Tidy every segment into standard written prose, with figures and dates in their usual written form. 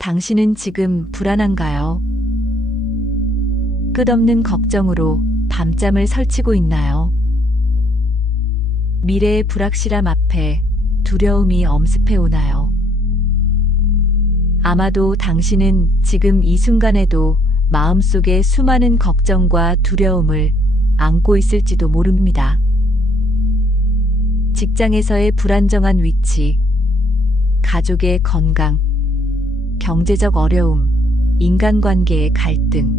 당신은 지금 불안한가요? 끝없는 걱정으로 밤잠을 설치고 있나요? 미래의 불확실함 앞에 두려움이 엄습해 오나요? 아마도 당신은 지금 이 순간에도 마음속에 수많은 걱정과 두려움을 안고 있을지도 모릅니다. 직장에서의 불안정한 위치, 가족의 건강, 경제적 어려움, 인간관계의 갈등.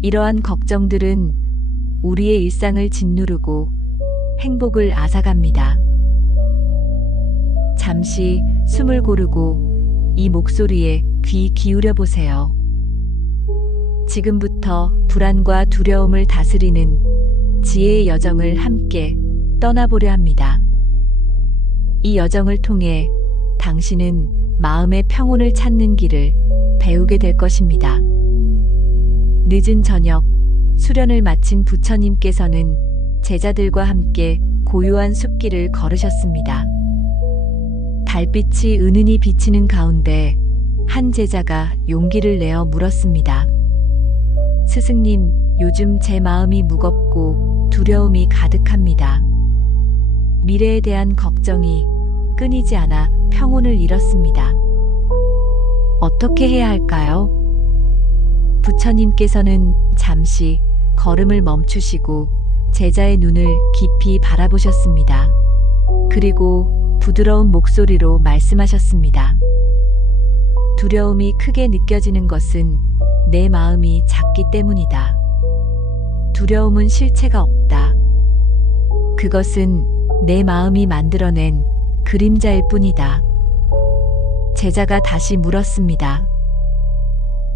이러한 걱정들은 우리의 일상을 짓누르고 행복을 앗아갑니다. 잠시 숨을 고르고 이 목소리에 귀 기울여 보세요. 지금부터 불안과 두려움을 다스리는 지혜의 여정을 함께 떠나보려 합니다. 이 여정을 통해 당신은 마음의 평온을 찾는 길을 배우게 될 것입니다. 늦은 저녁, 수련을 마친 부처님께서는 제자들과 함께 고요한 숲길을 걸으셨습니다. 달빛이 은은히 비치는 가운데 한 제자가 용기를 내어 물었습니다. 스승님, 요즘 제 마음이 무겁고 두려움이 가득합니다. 미래에 대한 걱정이 끊이지 않아 평온을 잃었습니다. 어떻게 해야 할까요? 부처님께서는 잠시 걸음을 멈추시고 제자의 눈을 깊이 바라보셨습니다. 그리고 부드러운 목소리로 말씀하셨습니다. 두려움이 크게 느껴지는 것은 내 마음이 작기 때문이다. 두려움은 실체가 없다. 그것은 내 마음이 만들어낸 그림자일 뿐이다. 제자가 다시 물었습니다.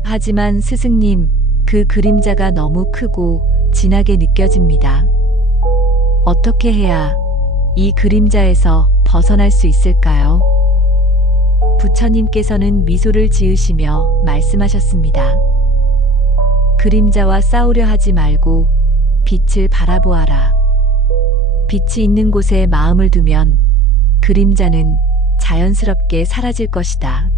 하지만 스승님, 그 그림자가 너무 크고 진하게 느껴집니다. 어떻게 해야 이 그림자에서 벗어날 수 있을까요? 부처님께서는 미소를 지으시며 말씀하셨습니다. 그림자와 싸우려 하지 말고 빛을 바라보아라. 빛이 있는 곳에 마음을 두면 그림자는 자연스럽게 사라질 것이다.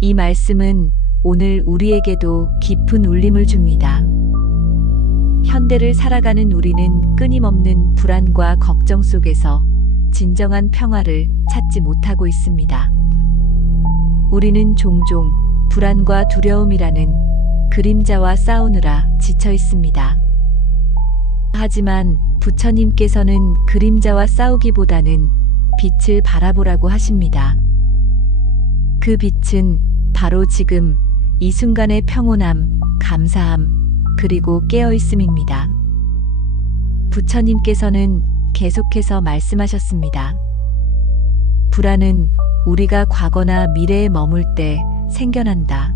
이 말씀은 오늘 우리에게도 깊은 울림을 줍니다. 현대를 살아가는 우리는 끊임없는 불안과 걱정 속에서 진정한 평화를 찾지 못하고 있습니다. 우리는 종종 불안과 두려움이라는 그림자와 싸우느라 지쳐 있습니다. 하지만 부처님께서는 그림자와 싸우기보다는 빛을 바라보라고 하십니다. 그 빛은 바로 지금 이 순간의 평온함, 감사함, 그리고 깨어있음입니다. 부처님께서는 계속해서 말씀하셨습니다. 불안은 우리가 과거나 미래에 머물 때 생겨난다.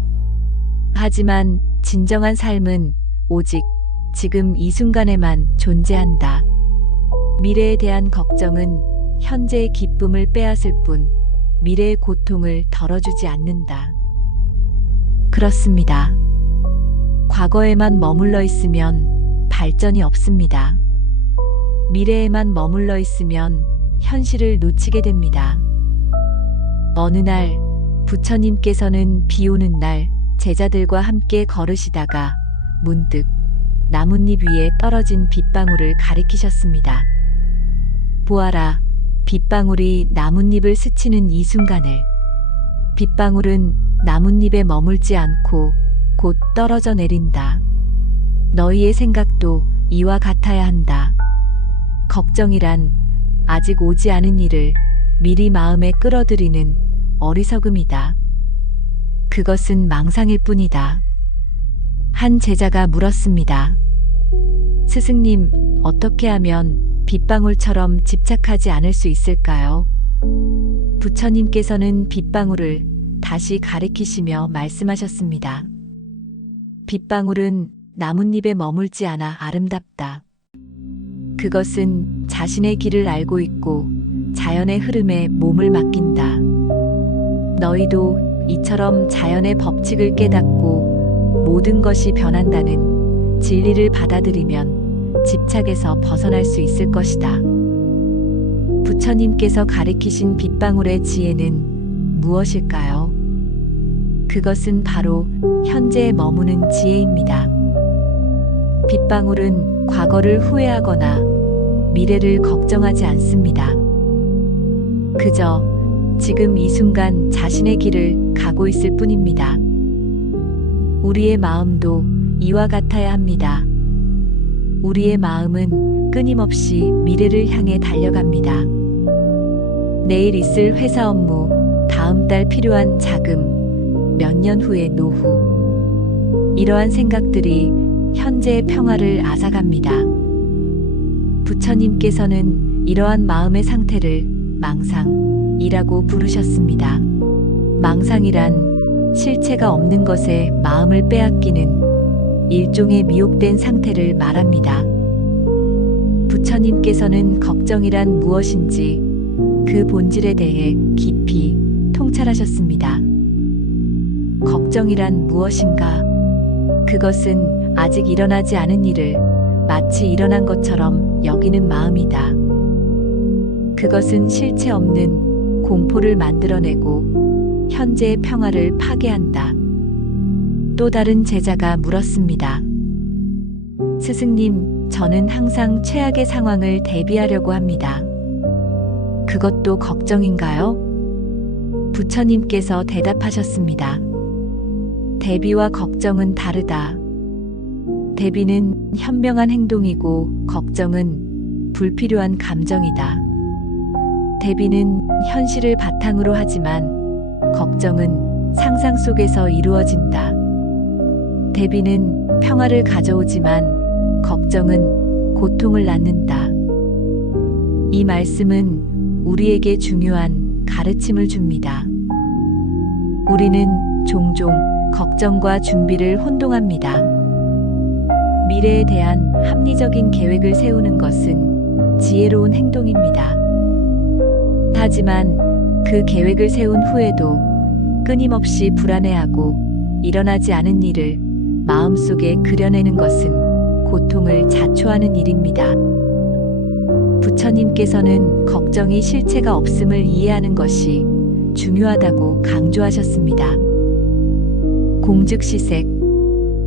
하지만 진정한 삶은 오직 지금 이 순간에만 존재한다. 미래에 대한 걱정은 현재의 기쁨을 빼앗을 뿐 미래의 고통을 덜어주지 않는다. 그렇습니다. 과거에만 머물러 있으면 발전이 없습니다. 미래에만 머물러 있으면 현실을 놓치게 됩니다. 어느 날 부처님께서는 비 오는 날 제자들과 함께 걸으시다가 문득 나뭇잎 위에 떨어진 빗방울을 가리키셨습니다. 보아라, 빗방울이 나뭇잎을 스치는 이 순간을. 빗방울은 나뭇잎에 머물지 않고 곧 떨어져 내린다. 너희의 생각도 이와 같아야 한다. 걱정이란 아직 오지 않은 일을 미리 마음에 끌어들이는 어리석음이다. 그것은 망상일 뿐이다. 한 제자가 물었습니다. 스승님, 어떻게 하면 빗방울처럼 집착하지 않을 수 있을까요? 부처님께서는 빗방울을 다시 가리키시며 말씀하셨습니다. 빗방울은 나뭇잎에 머물지 않아 아름답다. 그것은 자신의 길을 알고 있고 자연의 흐름에 몸을 맡긴다. 너희도 이처럼 자연의 법칙을 깨닫고 모든 것이 변한다는 진리를 받아들이면 집착에서 벗어날 수 있을 것이다. 부처님께서 가리키신 빗방울의 지혜는 무엇일까요? 그것은 바로 현재에 머무는 지혜입니다. 빗방울은 과거를 후회하거나 미래를 걱정하지 않습니다. 그저 지금 이 순간 자신의 길을 가고 있을 뿐입니다. 우리의 마음도 이와 같아야 합니다. 우리의 마음은 끊임없이 미래를 향해 달려갑니다. 내일 있을 회사 업무, 다음 달 필요한 자금, 몇 년 후의 노후. 이러한 생각들이 현재의 평화를 앗아갑니다. 부처님께서는 이러한 마음의 상태를 망상이라고 부르셨습니다. 망상이란 실체가 없는 것에 마음을 빼앗기는 일종의 미혹된 상태를 말합니다. 부처님께서는 걱정이란 무엇인지 그 본질에 대해 깊이 통찰하셨습니다. 걱정이란 무엇인가? 그것은 아직 일어나지 않은 일을 마치 일어난 것처럼 여기는 마음이다. 그것은 실체 없는 공포를 만들어내고 현재의 평화를 파괴한다. 또 다른 제자가 물었습니다. 스승님, 저는 항상 최악의 상황을 대비하려고 합니다. 그것도 걱정인가요? 부처님께서 대답하셨습니다. 대비와 걱정은 다르다. 대비는 현명한 행동이고 걱정은 불필요한 감정이다. 대비는 현실을 바탕으로 하지만 걱정은 상상 속에서 이루어진다. 대비는 평화를 가져오지만 걱정은 고통을 낳는다. 이 말씀은 우리에게 중요한 가르침을 줍니다. 우리는 종종 걱정과 준비를 혼동합니다. 미래에 대한 합리적인 계획을 세우는 것은 지혜로운 행동입니다. 하지만 그 계획을 세운 후에도 끊임없이 불안해하고 일어나지 않은 일을 마음속에 그려내는 것은 고통을 자초하는 일입니다. 부처님께서는 걱정이 실체가 없음을 이해하는 것이 중요하다고 강조하셨습니다. 공즉시색,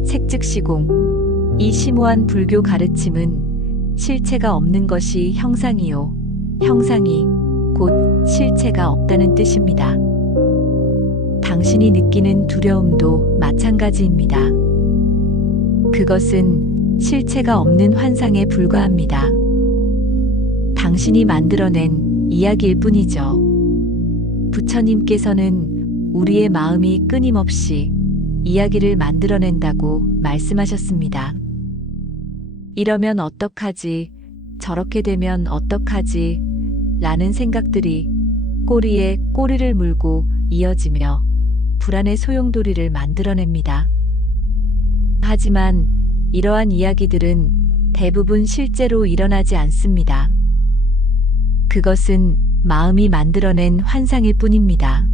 색즉시공. 이 심오한 불교 가르침은 실체가 없는 것이 형상이요, 형상이 곧 실체가 없다는 뜻입니다. 당신이 느끼는 두려움도 마찬가지입니다. 그것은 실체가 없는 환상에 불과합니다. 당신이 만들어낸 이야기일 뿐이죠. 부처님께서는 우리의 마음이 끊임없이 이야기를 만들어낸다고 말씀하셨습니다. 이러면 어떡하지? 저렇게 되면 어떡하지? 라는 생각들이 꼬리에 꼬리를 물고 이어지며 불안의 소용돌이를 만들어냅니다. 하지만 이러한 이야기들은 대부분 실제로 일어나지 않습니다. 그것은 마음이 만들어낸 환상일 뿐입니다.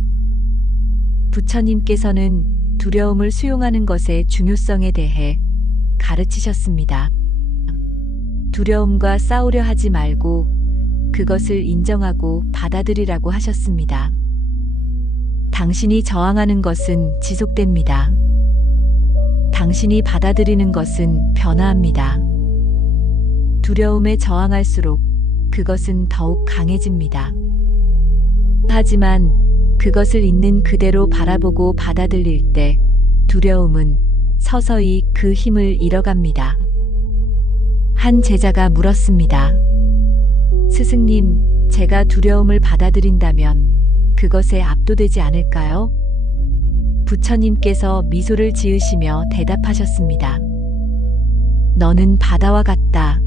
부처님께서는 두려움을 수용하는 것의 중요성에 대해 가르치셨습니다. 두려움과 싸우려 하지 말고 그것을 인정하고 받아들이라고 하셨습니다. 당신이 저항하는 것은 지속됩니다. 당신이 받아들이는 것은 변화합니다. 두려움에 저항할수록 그것은 더욱 강해집니다. 하지만 그것을 있는 그대로 바라보고 받아들일 때 두려움은 서서히 그 힘을 잃어갑니다. 한 제자가 물었습니다. 스승님, 제가 두려움을 받아들인다면 그것에 압도되지 않을까요? 부처님께서 미소를 지으시며 대답하셨습니다. 너는 바다와 같다.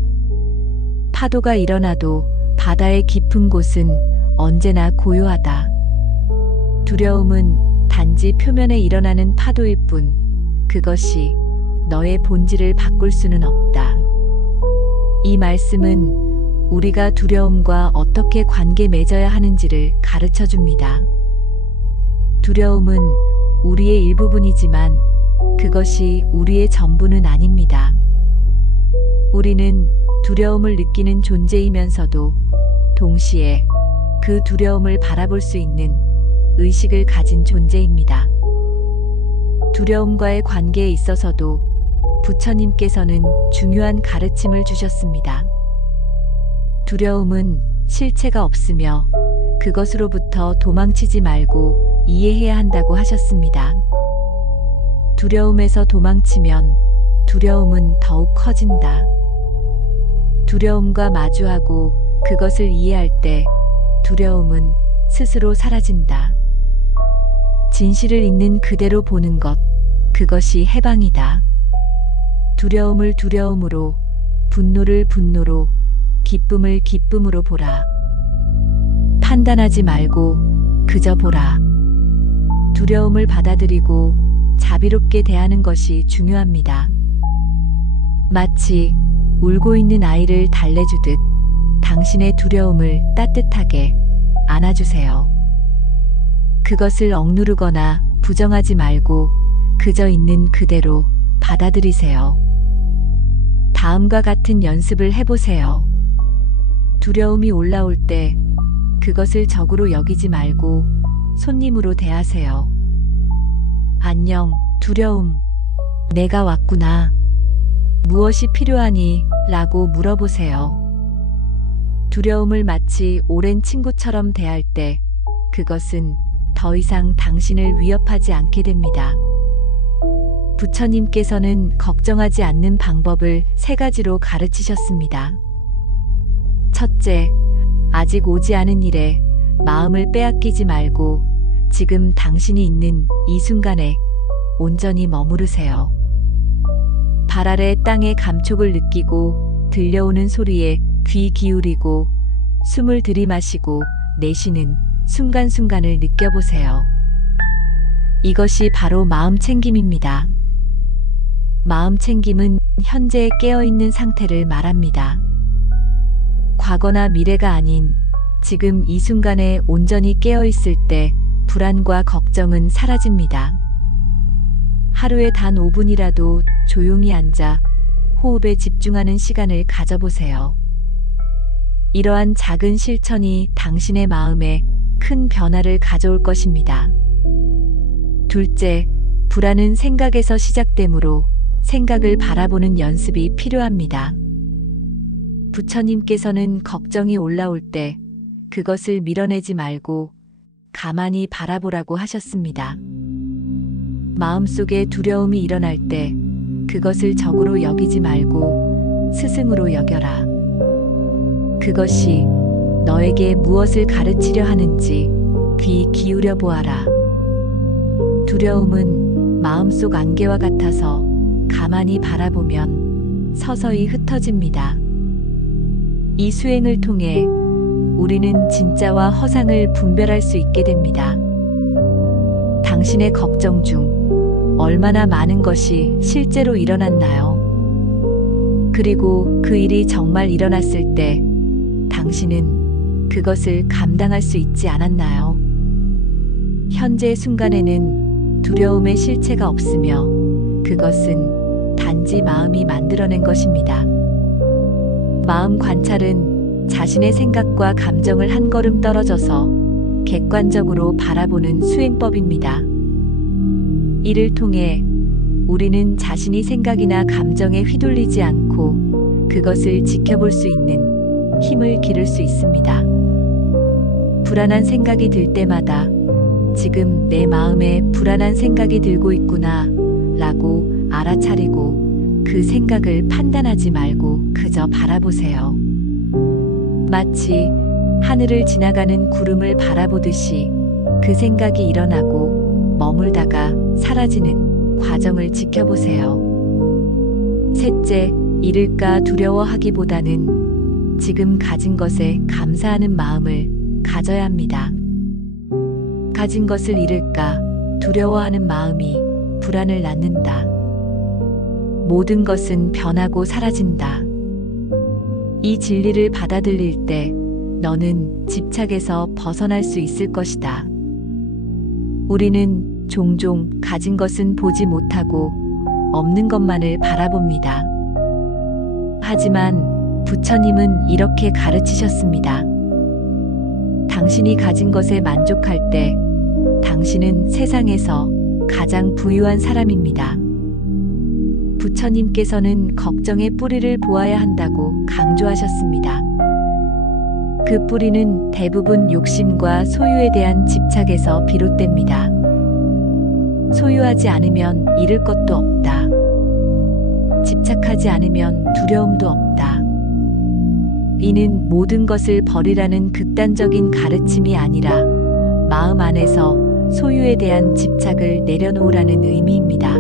파도가 일어나도 바다의 깊은 곳은 언제나 고요하다. 두려움은 단지 표면에 일어나는 파도일 뿐, 그것이 너의 본질을 바꿀 수는 없다. 이 말씀은 우리가 두려움과 어떻게 관계 맺어야 하는지를 가르쳐 줍니다. 두려움은 우리의 일부분이지만 그것이 우리의 전부는 아닙니다. 우리는 두려움을 느끼는 존재이면서도 동시에 그 두려움을 바라볼 수 있는 의식을 가진 존재입니다. 두려움과의 관계에 있어서도 부처님께서는 중요한 가르침을 주셨습니다. 두려움은 실체가 없으며 그것으로부터 도망치지 말고 이해해야 한다고 하셨습니다. 두려움에서 도망치면 두려움은 더욱 커진다. 두려움과 마주하고 그것을 이해할 때 두려움은 스스로 사라진다. 진실을 있는 그대로 보는 것, 그것이 해방이다. 두려움을 두려움으로, 분노를 분노로, 기쁨을 기쁨으로 보라. 판단하지 말고 그저 보라. 두려움을 받아들이고 자비롭게 대하는 것이 중요합니다. 마치 울고 있는 아이를 달래주듯 당신의 두려움을 따뜻하게 안아주세요. 그것을 억누르거나 부정하지 말고 그저 있는 그대로 받아들이세요. 다음과 같은 연습을 해보세요. 두려움이 올라올 때 그것을 적으로 여기지 말고 손님으로 대하세요. 안녕, 두려움. 내가 왔구나. 무엇이 필요하니? 라고 물어보세요. 두려움을 마치 오랜 친구처럼 대할 때 그것은 더 이상 당신을 위협하지 않게 됩니다. 부처님께서는 걱정하지 않는 방법을 3가지로 가르치셨습니다. 첫째, 아직 오지 않은 일에 마음을 빼앗기지 말고 지금 당신이 있는 이 순간에 온전히 머무르세요. 발 아래 땅의 감촉을 느끼고 들려오는 소리에 귀 기울이고 숨을 들이마시고 내쉬는 순간순간을 느껴보세요. 이것이 바로 마음 챙김입니다. 마음 챙김은 현재에 깨어있는 상태를 말합니다. 과거나 미래가 아닌 지금 이 순간에 온전히 깨어있을 때 불안과 걱정은 사라집니다. 하루에 단 5분이라도 조용히 앉아 호흡에 집중하는 시간을 가져보세요. 이러한 작은 실천이 당신의 마음에 큰 변화를 가져올 것입니다. 둘째, 불안은 생각에서 시작되므로 생각을 바라보는 연습이 필요합니다. 부처님께서는 걱정이 올라올 때 그것을 밀어내지 말고 가만히 바라보라고 하셨습니다. 마음속에 두려움이 일어날 때 그것을 적으로 여기지 말고 스승으로 여겨라. 그것이 너에게 무엇을 가르치려 하는지 귀 기울여 보아라. 두려움은 마음속 안개와 같아서 가만히 바라보면 서서히 흩어집니다. 이 수행을 통해 우리는 진짜와 허상을 분별할 수 있게 됩니다. 당신의 걱정 중 얼마나 많은 것이 실제로 일어났나요? 그리고 그 일이 정말 일어났을 때 당신은 그것을 감당할 수 있지 않았나요? 현재 순간에는 두려움의 실체가 없으며 그것은 단지 마음이 만들어낸 것입니다. 마음 관찰은 자신의 생각과 감정을 한 걸음 떨어져서 객관적으로 바라보는 수행법입니다. 이를 통해 우리는 자신이 생각이나 감정에 휘둘리지 않고 그것을 지켜볼 수 있는 힘을 기를 수 있습니다. 불안한 생각이 들 때마다 지금 내 마음에 불안한 생각이 들고 있구나 라고 알아차리고 그 생각을 판단하지 말고 그저 바라보세요. 마치 하늘을 지나가는 구름을 바라보듯이 그 생각이 일어나고 머물다가 사라지는 과정을 지켜보세요. 셋째, 잃을까 두려워하기보다는 지금 가진 것에 감사하는 마음을 가져야 합니다. 가진 것을 잃을까 두려워하는 마음이 불안을 낳는다. 모든 것은 변하고 사라진다. 이 진리를 받아들일 때 너는 집착에서 벗어날 수 있을 것이다. 우리는 종종 가진 것은 보지 못하고 없는 것만을 바라봅니다. 하지만 부처님은 이렇게 가르치셨습니다. 당신이 가진 것에 만족할 때 당신은 세상에서 가장 부유한 사람입니다. 부처님께서는 걱정의 뿌리를 보아야 한다고 강조하셨습니다. 그 뿌리는 대부분 욕심과 소유에 대한 집착에서 비롯됩니다. 소유하지 않으면 잃을 것도 없다. 집착하지 않으면 두려움도 없다. 이는 모든 것을 버리라는 극단적인 가르침이 아니라 마음 안에서 소유에 대한 집착을 내려놓으라는 의미입니다.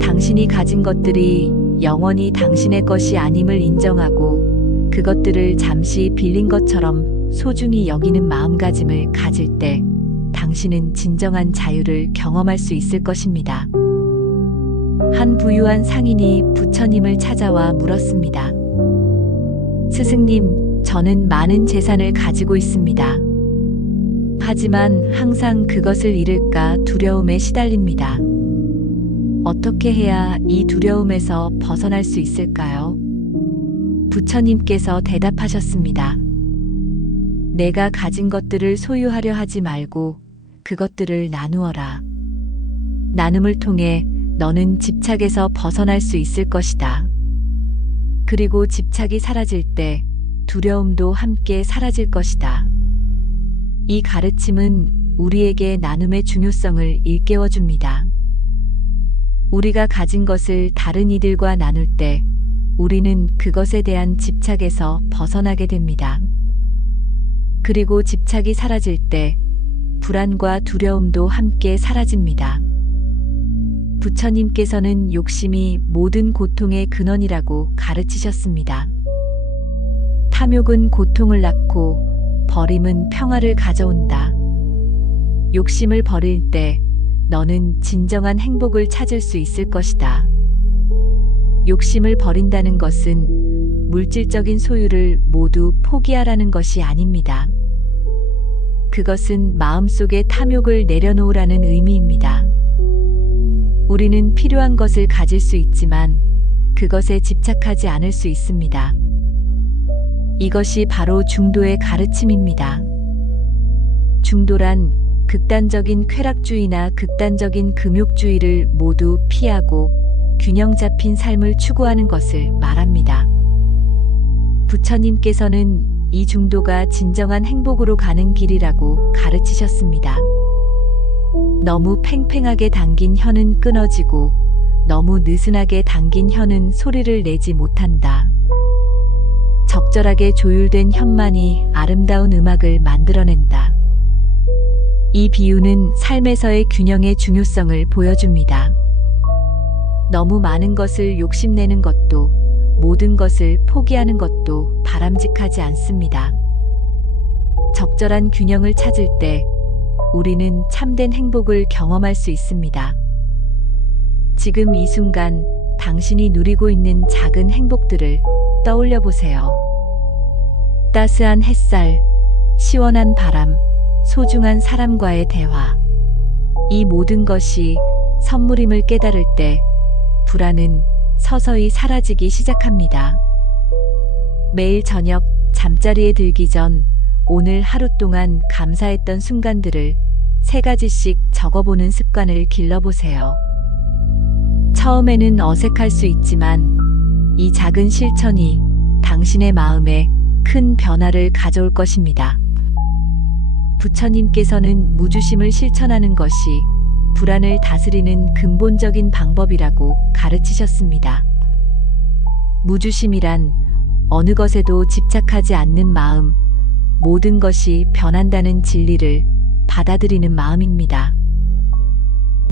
당신이 가진 것들이 영원히 당신의 것이 아님을 인정하고 그것들을 잠시 빌린 것처럼 소중히 여기는 마음가짐을 가질 때 당신은 진정한 자유를 경험할 수 있을 것입니다. 한 부유한 상인이 부처님을 찾아와 물었습니다. 스승님, 저는 많은 재산을 가지고 있습니다. 하지만 항상 그것을 잃을까 두려움에 시달립니다. 어떻게 해야 이 두려움에서 벗어날 수 있을까요? 부처님께서 대답하셨습니다. 내가 가진 것들을 소유하려 하지 말고 그것들을 나누어라. 나눔을 통해 너는 집착에서 벗어날 수 있을 것이다. 그리고 집착이 사라질 때 두려움도 함께 사라질 것이다. 이 가르침은 우리에게 나눔의 중요성을 일깨워 줍니다. 우리가 가진 것을 다른 이들과 나눌 때 우리는 그것에 대한 집착에서 벗어나게 됩니다. 그리고 집착이 사라질 때 불안과 두려움도 함께 사라집니다. 부처님께서는 욕심이 모든 고통의 근원이라고 가르치셨습니다. 탐욕은 고통을 낳고 버림은 평화를 가져온다. 욕심을 버릴 때 너는 진정한 행복을 찾을 수 있을 것이다. 욕심을 버린다는 것은 물질적인 소유를 모두 포기하라는 것이 아닙니다. 그것은 마음속의 탐욕을 내려놓으라는 의미입니다. 우리는 필요한 것을 가질 수 있지만 그것에 집착하지 않을 수 있습니다. 이것이 바로 중도의 가르침입니다. 중도란 극단적인 쾌락주의나 극단적인 금욕주의를 모두 피하고 균형 잡힌 삶을 추구하는 것을 말합니다. 부처님께서는 이 중도가 진정한 행복으로 가는 길이라고 가르치셨습니다. 너무 팽팽하게 당긴 혀는 끊어지고 너무 느슨하게 당긴 혀는 소리를 내지 못한다. 적절하게 조율된 혀만이 아름다운 음악을 만들어낸다. 이 비유는 삶에서의 균형의 중요성을 보여줍니다. 너무 많은 것을 욕심내는 것도 모든 것을 포기하는 것도 바람직하지 않습니다. 적절한 균형을 찾을 때 우리는 참된 행복을 경험할 수 있습니다. 지금 이 순간 당신이 누리고 있는 작은 행복들을 떠올려 보세요. 따스한 햇살, 시원한 바람, 소중한 사람과의 대화. 이 모든 것이 선물임을 깨달을 때 불안은 서서히 사라지기 시작합니다. 매일 저녁 잠자리에 들기 전 오늘 하루 동안 감사했던 순간들을 3가지씩 적어보는 습관을 길러보세요. 처음에는 어색할 수 있지만 이 작은 실천이 당신의 마음에 큰 변화를 가져올 것입니다. 부처님께서는 무주심을 실천하는 것이 불안을 다스리는 근본적인 방법이라고 가르치셨습니다. 무주심이란 어느 것에도 집착하지 않는 마음, 모든 것이 변한다는 진리를 받아들이는 마음입니다.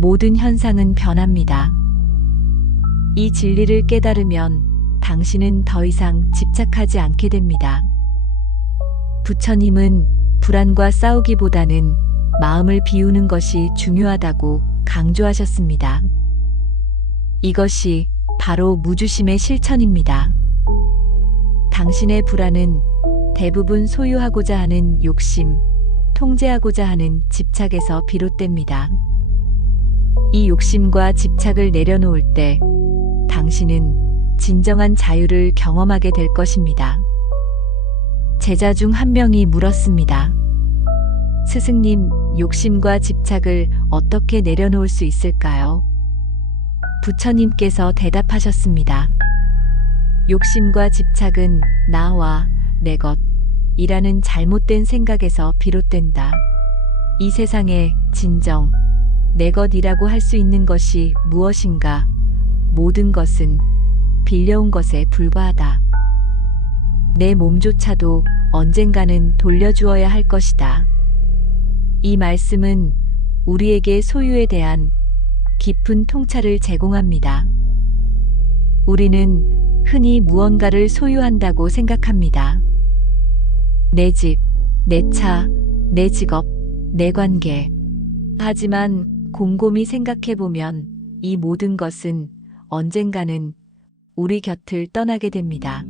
모든 현상은 변합니다. 이 진리를 깨달으면 당신은 더 이상 집착하지 않게 됩니다. 부처님은 불안과 싸우기보다는 마음을 비우는 것이 중요하다고 강조하셨습니다. 이것이 바로 무주심의 실천입니다. 당신의 불안은 대부분 소유하고자 하는 욕심, 통제하고자 하는 집착에서 비롯됩니다. 이 욕심과 집착을 내려놓을 때 당신은 진정한 자유를 경험하게 될 것입니다. 제자 중 한 명이 물었습니다. 스승님, 욕심과 집착을 어떻게 내려놓을 수 있을까요? 부처님께서 대답하셨습니다. 욕심과 집착은 나와 내 것이라는 잘못된 생각에서 비롯된다. 이 세상에 진정 내 것이라고 할 수 있는 것이 무엇인가? 모든 것은 빌려온 것에 불과하다. 내 몸조차도 언젠가는 돌려주어야 할 것이다. 이 말씀은 우리에게 소유에 대한 깊은 통찰을 제공합니다. 우리는 흔히 무언가를 소유한다고 생각합니다. 내 집, 내 차, 내 직업, 내 관계. 하지만 곰곰이 생각해보면 이 모든 것은 언젠가는 우리 곁을 떠나게 됩니다.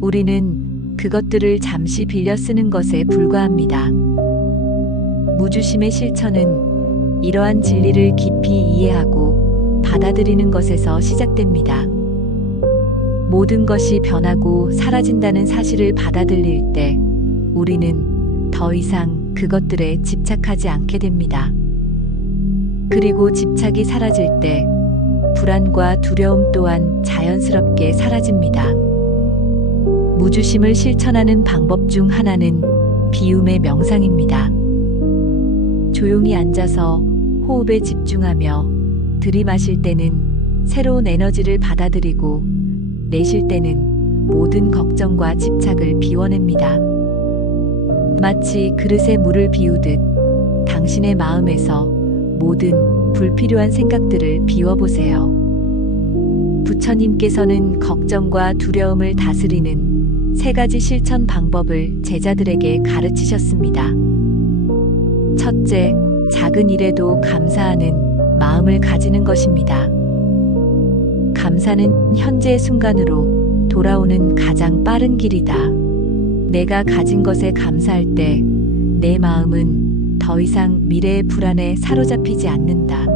우리는 그것들을 잠시 빌려 쓰는 것에 불과합니다. 무주심의 실천은 이러한 진리를 깊이 이해하고 받아들이는 것에서 시작됩니다. 모든 것이 변하고 사라진다는 사실을 받아들일 때 우리는 더 이상 그것들에 집착하지 않게 됩니다. 그리고 집착이 사라질 때 불안과 두려움 또한 자연스럽게 사라집니다. 무주심을 실천하는 방법 중 하나는 비움의 명상입니다. 조용히 앉아서 호흡에 집중하며 들이마실 때는 새로운 에너지를 받아들이고 내쉴 때는 모든 걱정과 집착을 비워냅니다. 마치 그릇에 물을 비우듯 당신의 마음에서 모든 불필요한 생각들을 비워보세요. 부처님께서는 걱정과 두려움을 다스리는 3가지 실천 방법을 제자들에게 가르치셨습니다. 첫째, 작은 일에도 감사하는 마음을 가지는 것입니다. 감사는 현재의 순간으로 돌아오는 가장 빠른 길이다. 내가 가진 것에 감사할 때 내 마음은 더 이상 미래의 불안에 사로잡히지 않는다.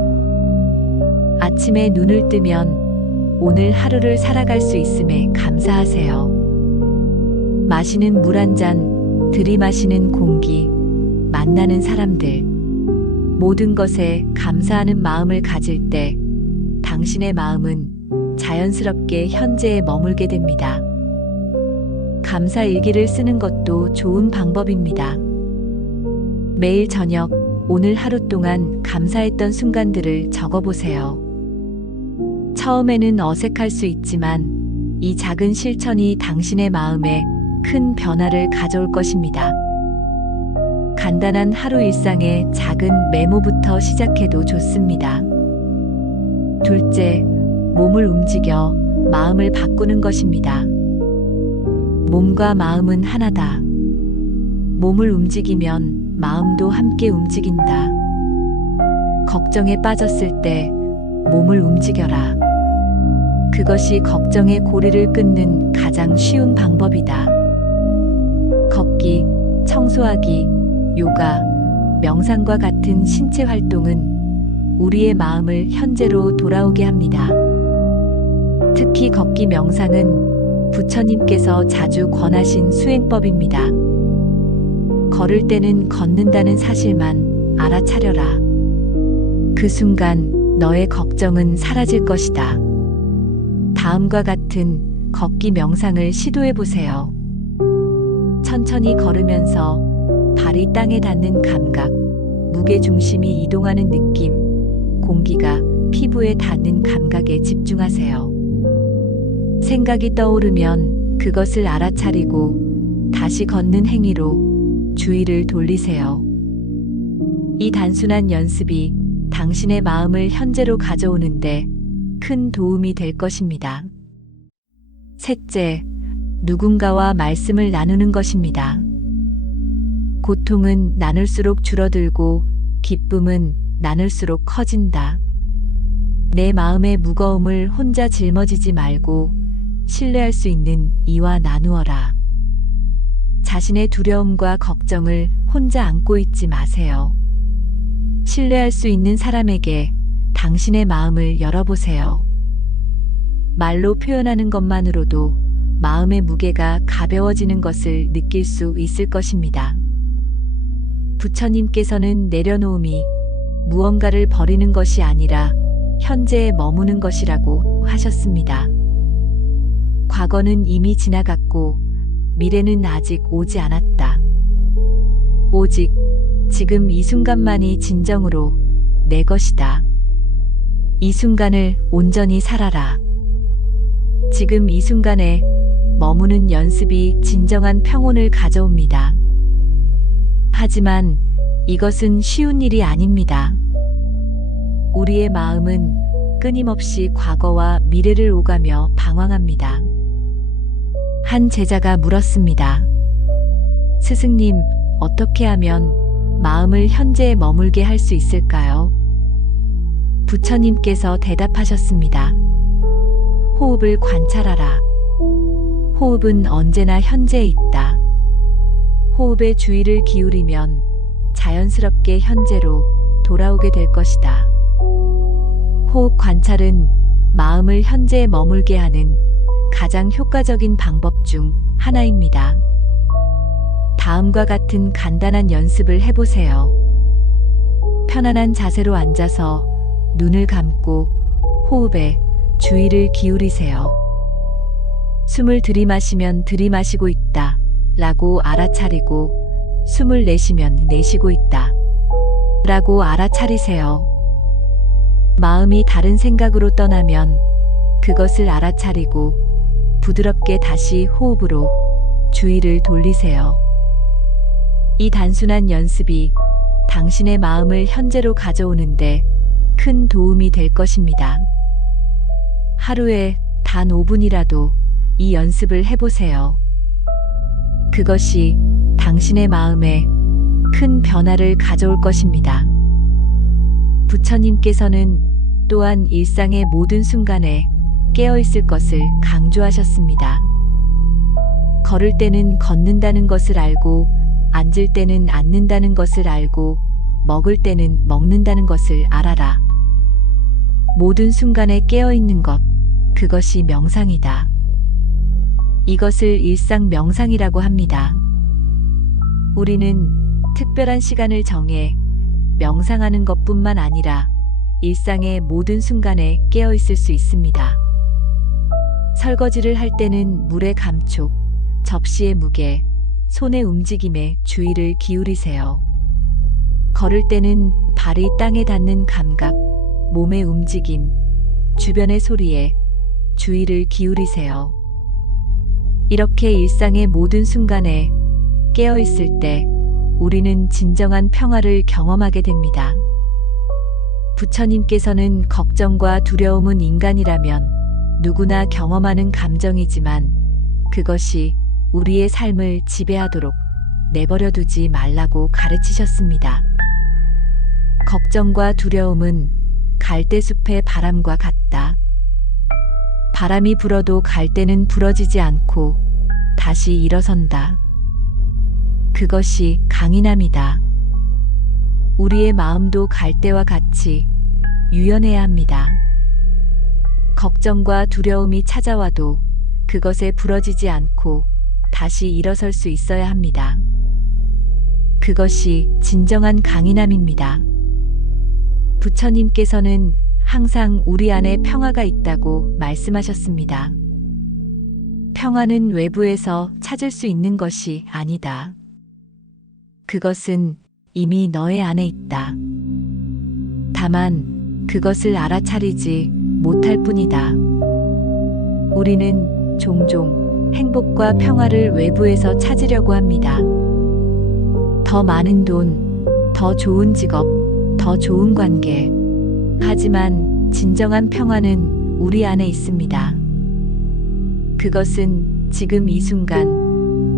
아침에 눈을 뜨면 오늘 하루를 살아갈 수 있음에 감사하세요. 마시는 물 한 잔, 들이마시는 공기, 만나는 사람들, 모든 것에 감사하는 마음을 가질 때 당신의 마음은 자연스럽게 현재에 머물게 됩니다. 감사 일기를 쓰는 것도 좋은 방법입니다. 매일 저녁, 오늘 하루 동안 감사했던 순간들을 적어보세요. 처음에는 어색할 수 있지만 이 작은 실천이 당신의 마음에 큰 변화를 가져올 것입니다. 간단한 하루 일상의 작은 메모부터 시작해도 좋습니다. 둘째, 몸을 움직여 마음을 바꾸는 것입니다. 몸과 마음은 하나다. 몸을 움직이면 마음도 함께 움직인다. 걱정에 빠졌을 때 몸을 움직여라. 그것이 걱정의 고리를 끊는 가장 쉬운 방법이다. 걷기, 청소하기, 요가, 명상과 같은 신체 활동은 우리의 마음을 현재로 돌아오게 합니다. 특히 걷기 명상은 부처님께서 자주 권하신 수행법입니다. 걸을 때는 걷는다는 사실만 알아차려라. 그 순간 너의 걱정은 사라질 것이다. 다음과 같은 걷기 명상을 시도해 보세요. 천천히 걸으면서 발이 땅에 닿는 감각, 무게 중심이 이동하는 느낌, 공기가 피부에 닿는 감각에 집중하세요. 생각이 떠오르면 그것을 알아차리고 다시 걷는 행위로 주의를 돌리세요. 이 단순한 연습이 당신의 마음을 현재로 가져오는데 큰 도움이 될 것입니다. 셋째, 누군가와 말씀을 나누는 것입니다. 고통은 나눌수록 줄어들고 기쁨은 나눌수록 커진다. 내 마음의 무거움을 혼자 짊어지지 말고 신뢰할 수 있는 이와 나누어라. 자신의 두려움과 걱정을 혼자 안고 있지 마세요. 신뢰할 수 있는 사람에게 당신의 마음을 열어보세요. 말로 표현하는 것만으로도 마음의 무게가 가벼워지는 것을 느낄 수 있을 것입니다. 부처님께서는 내려놓음이 무언가를 버리는 것이 아니라 현재에 머무는 것이라고 하셨습니다. 과거는 이미 지나갔고 미래는 아직 오지 않았다. 오직 지금 이 순간만이 진정으로 내 것이다. 이 순간을 온전히 살아라. 지금 이 순간에 머무는 연습이 진정한 평온을 가져옵니다. 하지만 이것은 쉬운 일이 아닙니다. 우리의 마음은 끊임없이 과거와 미래를 오가며 방황합니다. 한 제자가 물었습니다. 스승님, 어떻게 하면 마음을 현재에 머물게 할 수 있을까요? 부처님께서 대답하셨습니다. 호흡을 관찰하라. 호흡은 언제나 현재에 있다. 호흡에 주의를 기울이면 자연스럽게 현재로 돌아오게 될 것이다. 호흡 관찰은 마음을 현재에 머물게 하는 가장 효과적인 방법 중 하나입니다. 다음과 같은 간단한 연습을 해보세요. 편안한 자세로 앉아서 눈을 감고 호흡에 주의를 기울이세요. 숨을 들이마시면 들이마시고 있다 라고 알아차리고, 숨을 내쉬면 내쉬고 있다 라고 알아차리세요. 마음이 다른 생각으로 떠나면 그것을 알아차리고 부드럽게 다시 호흡으로 주의를 돌리세요. 이 단순한 연습이 당신의 마음을 현재로 가져오는데 큰 도움이 될 것입니다. 하루에 단 5분이라도 이 연습을 해보세요. 그것이 당신의 마음에 큰 변화를 가져올 것입니다. 부처님께서는 또한 일상의 모든 순간에 깨어있을 것을 강조하셨습니다. 걸을 때는 걷는다는 것을 알고, 앉을 때는 앉는다는 것을 알고, 먹을 때는 먹는다는 것을 알아라. 모든 순간에 깨어있는 것, 그것이 명상이다. 이것을 일상 명상이라고 합니다. 우리는 특별한 시간을 정해 명상하는 것뿐만 아니라 일상의 모든 순간에 깨어있을 수 있습니다. 설거지를 할 때는 물의 감촉, 접시의 무게, 손의 움직임에 주의를 기울이세요. 걸을 때는 발이 땅에 닿는 감각, 몸의 움직임, 주변의 소리에 주의를 기울이세요. 이렇게 일상의 모든 순간에 깨어있을 때 우리는 진정한 평화를 경험하게 됩니다. 부처님께서는 걱정과 두려움은 인간이라면 누구나 경험하는 감정이지만 그것이 우리의 삶을 지배하도록 내버려 두지 말라고 가르치셨습니다. 걱정과 두려움은 갈대숲의 바람과 같다. 바람이 불어도 갈대는 부러지지 않고 다시 일어선다. 그것이 강인함이다. 우리의 마음도 갈대와 같이 유연해야 합니다. 걱정과 두려움이 찾아와도 그것에 부러지지 않고 다시 일어설 수 있어야 합니다. 그것이 진정한 강인함입니다. 부처님께서는 항상 우리 안에 평화가 있다고 말씀하셨습니다. 평화는 외부에서 찾을 수 있는 것이 아니다. 그것은 이미 너의 안에 있다. 다만 그것을 알아차리지 못할 뿐이다. 우리는 종종 행복과 평화를 외부에서 찾으려고 합니다. 더 많은 돈, 더 좋은 직업, 더 좋은 관계. 하지만 진정한 평화는 우리 안에 있습니다. 그것은 지금 이 순간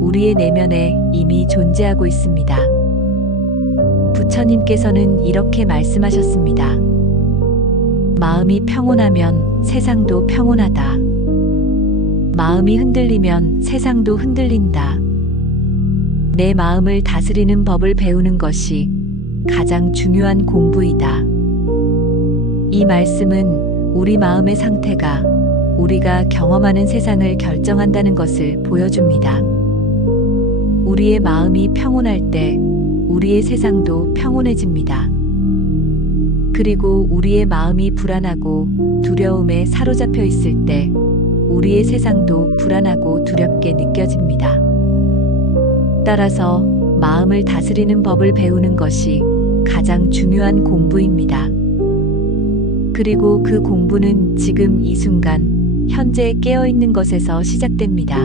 우리의 내면에 이미 존재하고 있습니다. 부처님께서는 이렇게 말씀하셨습니다. 마음이 평온하면 세상도 평온하다. 마음이 흔들리면 세상도 흔들린다. 내 마음을 다스리는 법을 배우는 것이 가장 중요한 공부이다. 이 말씀은 우리 마음의 상태가 우리가 경험하는 세상을 결정한다는 것을 보여줍니다. 우리의 마음이 평온할 때 우리의 세상도 평온해집니다. 그리고 우리의 마음이 불안하고 두려움에 사로잡혀 있을 때 우리의 세상도 불안하고 두렵게 느껴집니다. 따라서 마음을 다스리는 법을 배우는 것이 가장 중요한 공부입니다. 그리고 그 공부는 지금 이 순간, 현재 깨어있는 것에서 시작됩니다.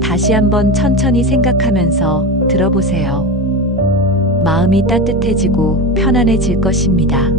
다시 한번 천천히 생각하면서 들어보세요. 마음이 따뜻해지고 편안해질 것입니다.